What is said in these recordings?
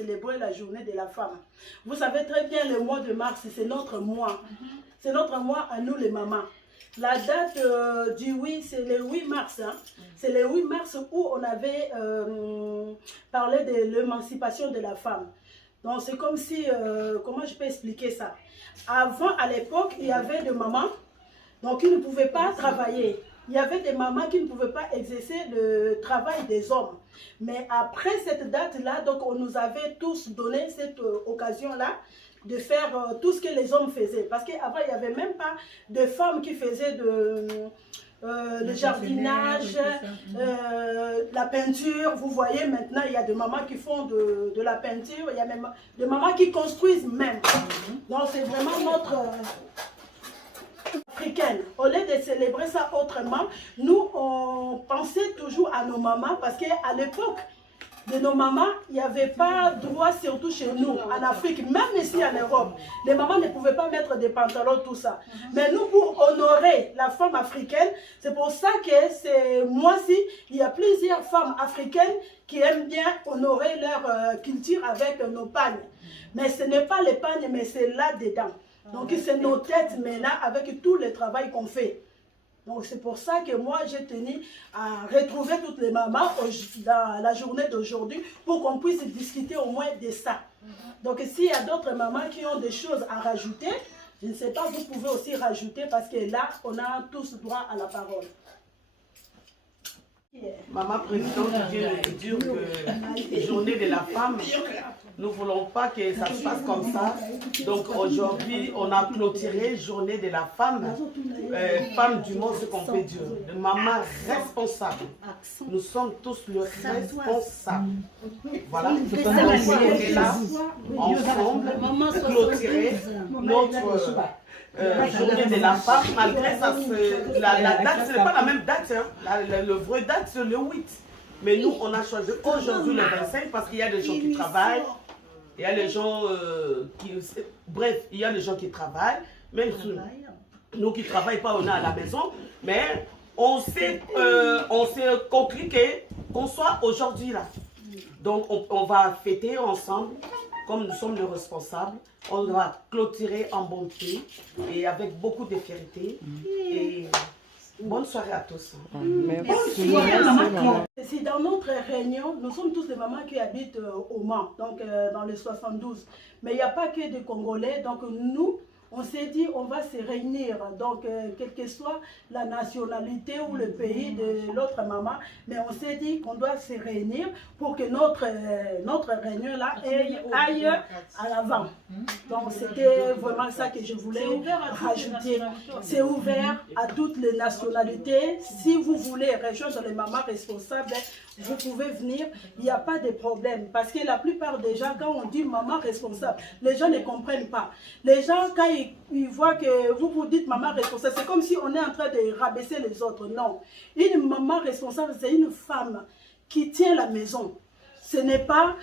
célébrer la journée de la femme. Vous savez très bien, le mois de mars, c'est notre mois. C'est notre mois à nous les mamans. La date du 8, c'est le 8 mars. Hein. C'est le 8 mars où on avait parlé de l'émancipation de la femme. Donc c'est comme si, comment je peux expliquer ça? Avant, à l'époque, il y avait des mamans donc qui ne pouvaient pas travailler. Il y avait des mamans qui ne pouvaient pas exercer le travail des hommes. Mais après cette date-là, donc on nous avait tous donné cette occasion-là de faire tout ce que les hommes faisaient. Parce qu'avant, il n'y avait même pas de femmes qui faisaient le jardinage, la peinture. Vous voyez, maintenant, il y a des mamans qui font de la peinture. Il y a même des mamans qui construisent même. Donc, c'est vraiment notre... africaine. Au lieu de célébrer ça autrement, nous, on pensait toujours à nos mamans parce qu'à l'époque de nos mamans, il n'y avait pas droit, surtout chez nous, en Afrique, même ici en Europe. Les mamans ne pouvaient pas mettre des pantalons, tout ça. Mais nous, pour honorer la femme africaine, c'est pour ça que moi-ci, il y a plusieurs femmes africaines qui aiment bien honorer leur culture avec nos pagnes. Mais ce n'est pas les pagnes, mais c'est là-dedans. Donc c'est nos têtes maintenant avec tout le travail qu'on fait. Donc c'est pour ça que moi j'ai tenu à retrouver toutes les mamans dans la journée d'aujourd'hui pour qu'on puisse discuter au moins de ça. Donc s'il y a d'autres mamans qui ont des choses à rajouter, je ne sais pas, vous pouvez aussi rajouter parce que là on a tous droit à la parole. Maman présidente, Dieu est dur que journée de la femme, nous ne voulons pas que ça se passe comme ça. Donc aujourd'hui, on a clôturé journée de la femme, femme du monde, ce qu'on peut dire. Maman responsable. Nous sommes tous le responsable. Voilà, on est là, ensemble, clôturer notre... journée de la femme, malgré ça, la date, ce n'est pas la même date, hein. Le vrai date c'est le 8. Mais nous, on a choisi aujourd'hui le 25 parce qu'il y a des gens qui travaillent, il y a des gens qui... Bref, il y a des gens qui travaillent, même nous qui ne travaillons pas, on est à la maison, mais on s'est compliqué qu'on soit aujourd'hui là. Donc, on va fêter ensemble. Comme nous sommes les responsables, on va clôturer en bonté et avec beaucoup de fierté. Et bonne soirée à tous. Merci. C'est dans notre réunion, nous sommes tous des mamans qui habitent au Mans, donc dans le 72. Mais il n'y a pas que des Congolais, donc nous, on s'est dit on va se réunir, donc quelle que soit la nationalité ou le pays de l'autre maman, mais on s'est dit qu'on doit se réunir pour que notre réunion là aille à l'avant. Donc c'était vraiment ça que je voulais rajouter. C'est ouvert à toutes les nationalités. Si vous voulez rejoindre les mamans responsables, vous pouvez venir, il n'y a pas de problème. Parce que la plupart des gens, quand on dit maman responsable, les gens ne comprennent pas. Les gens, quand ils voient que vous vous dites maman responsable, c'est comme si on est en train de rabaisser les autres. Non. Une maman responsable, c'est une femme qui tient la maison. Ce n'est pas,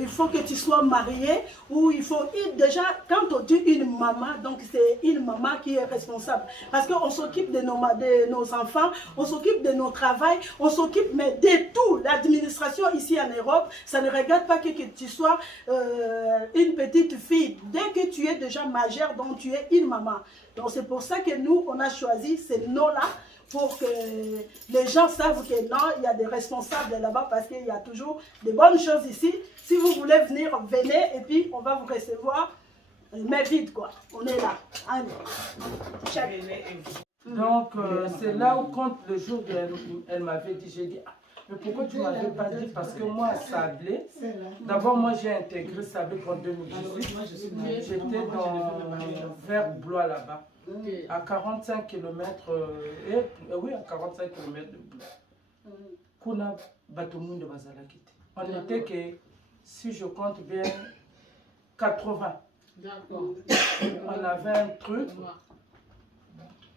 il faut que tu sois marié ou il faut, déjà, quand on dit une maman, donc c'est une maman qui est responsable. Parce qu'on s'occupe de nos enfants, on s'occupe de nos travails, on s'occupe de tout. L'administration ici en Europe, ça ne regarde pas que tu sois une petite fille. Dès que tu es déjà majeure, donc tu es une maman. Donc c'est pour ça que nous, on a choisi ces noms-là, pour que les gens savent que non, il y a des responsables là-bas parce qu'il y a toujours de bonnes choses ici. Si vous voulez venir, venez et puis on va vous recevoir, mais vite quoi. On est là. Allez. Donc c'est là où quand le jour où elle m'avait dit, j'ai dit, ah, mais pourquoi tu ne m'avais pas dit? Parce que moi, à Sablé, d'abord moi j'ai intégré Sablé pour 2018. J'étais vers Blois là-bas. À 45 km, oui, à 45 km de Blois. Kuna Batoumou de Bazalakite. On n'était que, si je compte bien, 80. On avait un truc.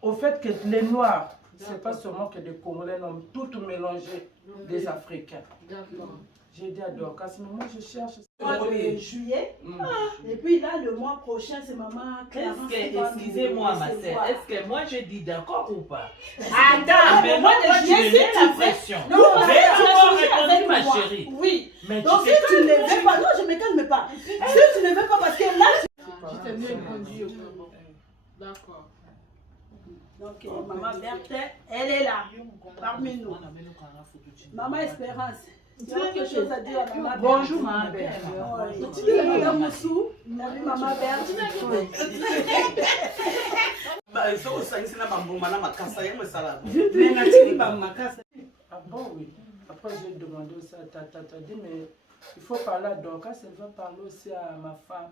Au fait que les Noirs, ce n'est pas seulement que des Congolais, non, tout mélangé des Africains. J'ai dit à Dorcas, mais moi je cherche. Le mois de juillet. Et puis là, le mois prochain, c'est maman Clarence. Excusez-moi, ma sœur, est-ce que moi je dis d'accord ou pas? Attends, mais moi, tu me mets la pression. Mais tu m'as répondu, ma chérie. Oui. Mais donc si tu ne veux pas, non, je ne me calme pas. Si tu ne veux pas, parce que là, je t'ai mieux répondu. D'accord. Donc, maman Berthe, elle est là, parmi nous. Maman Espérance. Tu as quelque chose à dire à maman? Bonjour, maman Berthe. Tu dis à madame Moussou, maman Berthe. Ah bon, oui. Après, j'ai demandé aussi à Tata, dit, mais il faut parler à Dorcas, elle va parler aussi à ma femme.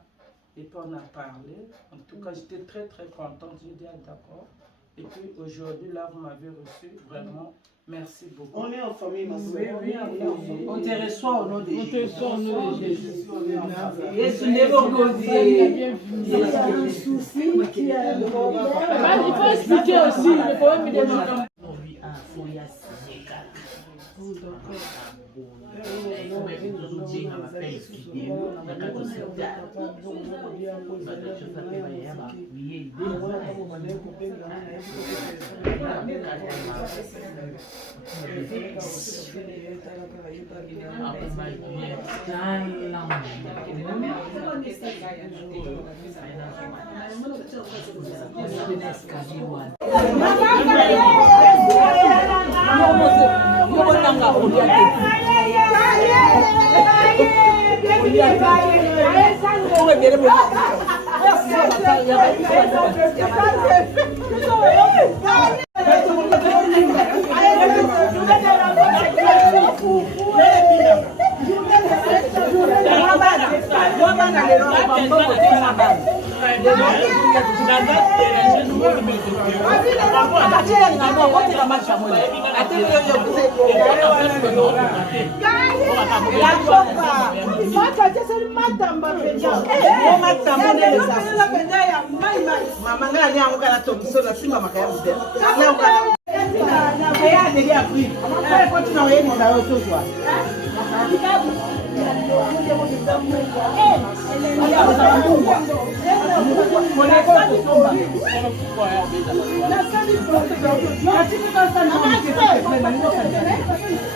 Et puis on a parlé. En tout cas, j'étais très très contente. J'ai dit, ah, d'accord. Et puis aujourd'hui, là, vous m'avez reçu. Vraiment, merci beaucoup. On est en famille, ma soeur. Oui, On te reçoit au nom de Jésus. On te reçoit au nom de Jésus. Yesu Nebogozi. Il y a un souci qui a le problème. Il faut expliquer aussi le problème des gens.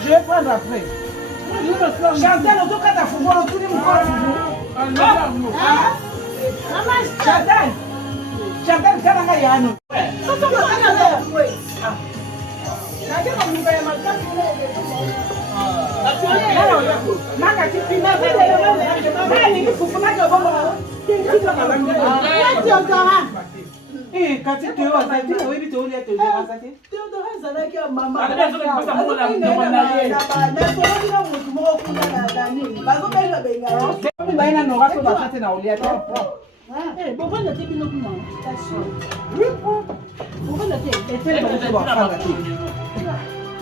Je vais prendre après. Chantal, on toca ta fourgon, tout le monde. Chantal, Chantal, Kananga Yano.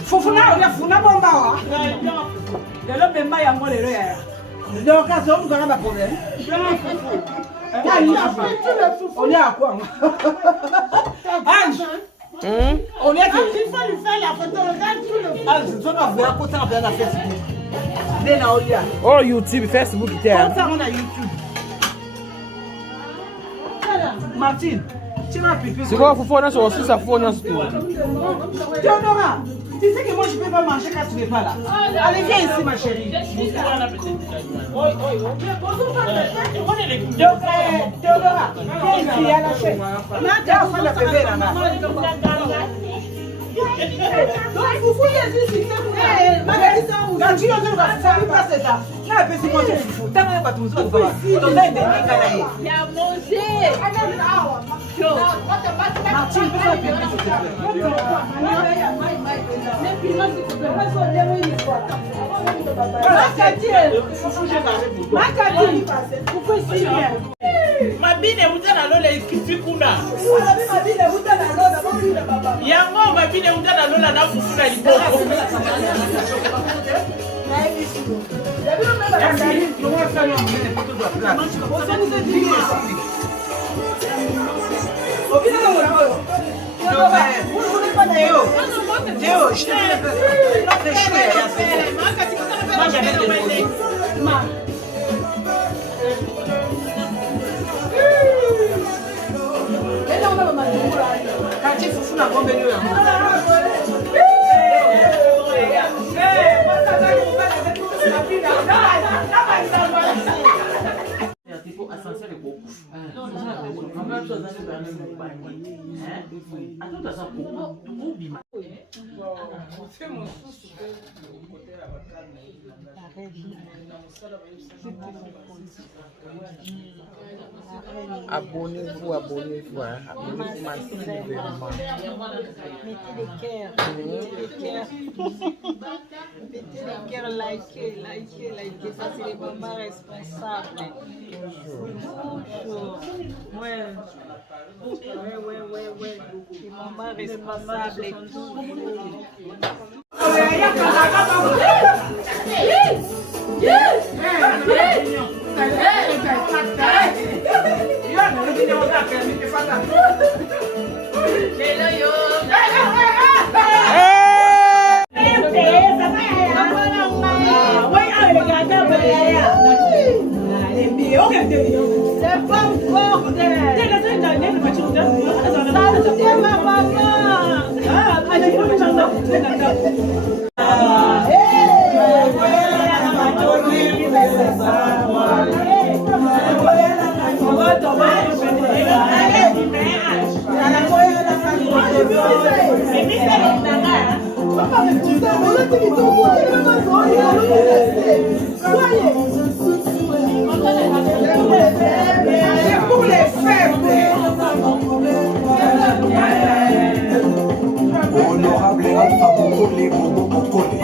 Fufuna uyafuna bomba wa lelo bemba yango lelo ya lelo kazo mukana ba problème on est à quoi Ange on est il faut lui faire la photo regarde tout le Ange tu vas voir côté on la Facebook Dena Olia Oh, YouTube, Facebook, on ça on a YouTube Martine tu m'as pipi c'est quoi, faut faire aussi ça faut Théodora, tu sais que moi je peux pas manger quand tu n'es pas là. Allez, viens ici ma chérie. Théodora, viens ici à la chaîne. Maintenant, on a bébé là-bas. Foufou, il y a juste ici. Quand tu as pas ça. Là, petit moi tu fous. T'as pas tout ça. Ton aide est a mangé. Martine, peux pas payer s'il te plaît. Mabine utana lola ikifikuna. Yango mabine utana lola na fufuna liboko. Merci. Abonnez-vous, abonnez-vous, hein. Abonnez-vous massivement. Mettez les cœurs, mettez les cœurs, likez, ça c'est les mamans responsables. Toujours. Ouais. Les mamans responsables. C'est pas fort. C'est ma maman. Pour les faibles. Honorable Alpha Bokole, Bobo Bokole.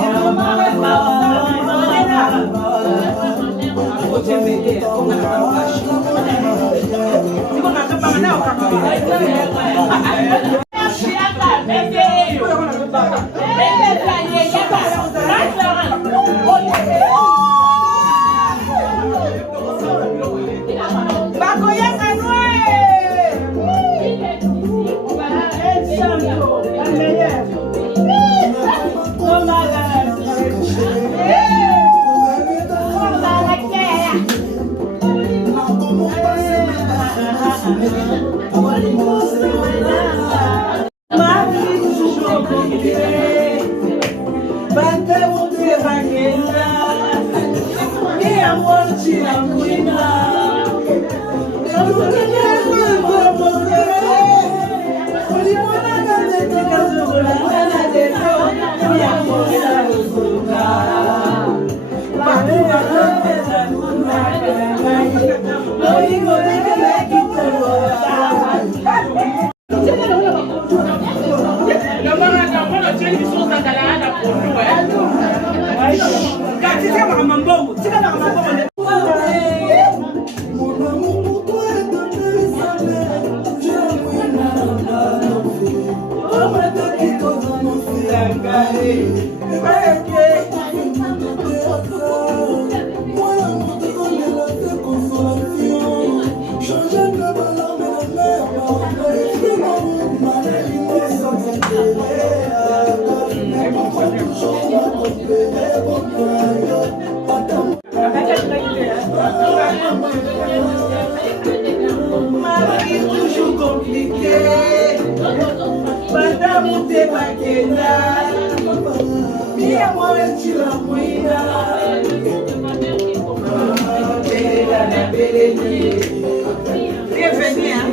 Bienvenue, hein?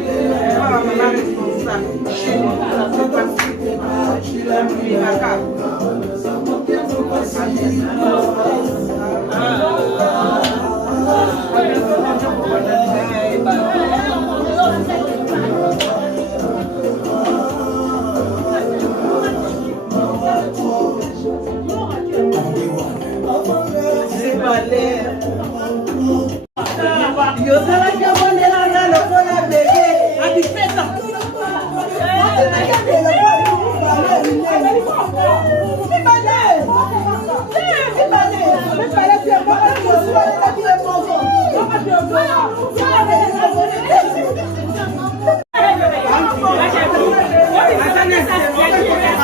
Oh, maman responsable. Chez nous, Attendez,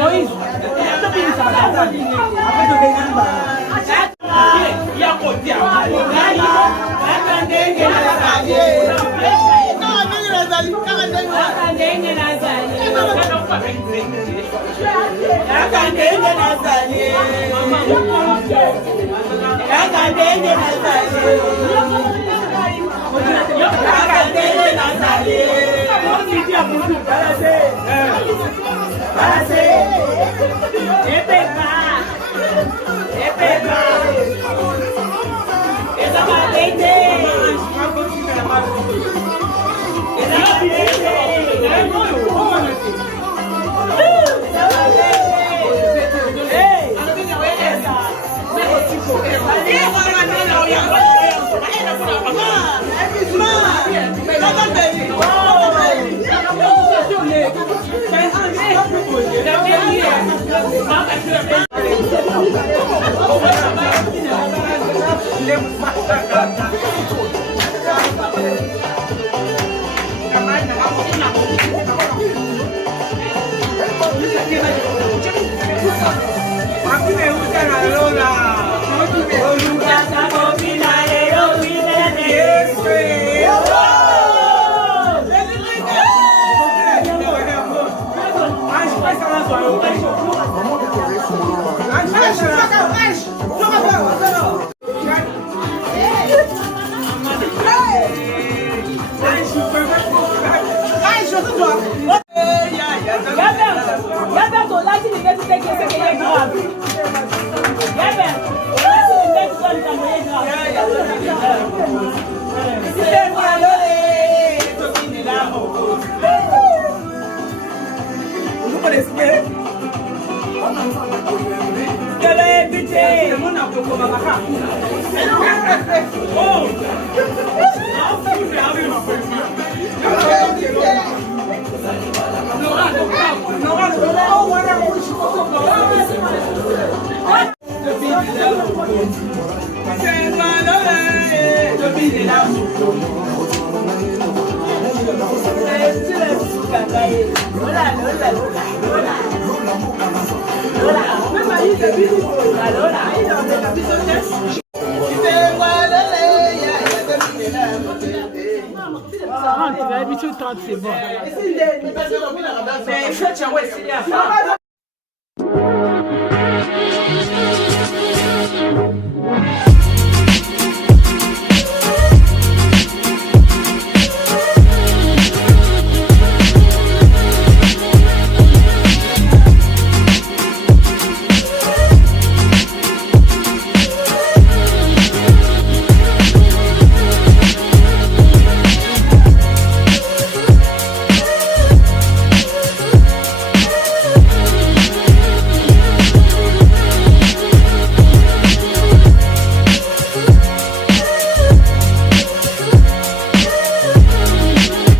Moïse. C'est bon.